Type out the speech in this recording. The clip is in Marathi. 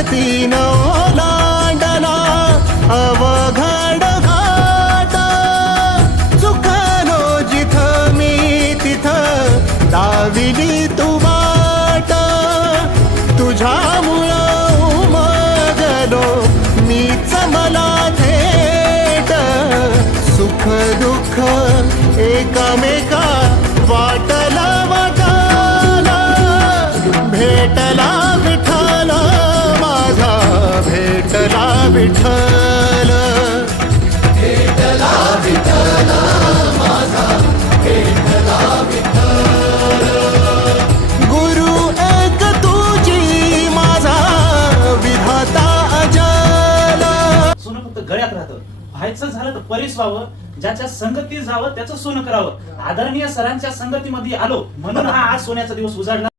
गतीन ओलांडला अवघड घाट चुकलो जिथं मी तिथं दाविली तू वाट तुझ्यामुळं उमगलो मीच मला थेट सुख दुःख एकमेका वाटला वाटाला भेटला विठ्ठल माझा भेटला विठ्ठल भेटला विठ्ठल माझा भेटला विठ्ठल गुरु एक तुझी माझा विधाता अजल सोनं फक्त गळ्यात राहतं व्हायचं झालं तर परीस व्हावं ज्याच्या संगती जावं त्याचं सोनं करावं आदरणीय सरांच्या संगतीमध्ये आलो म्हणून हा आज सोन्याचा दिवस उजाडला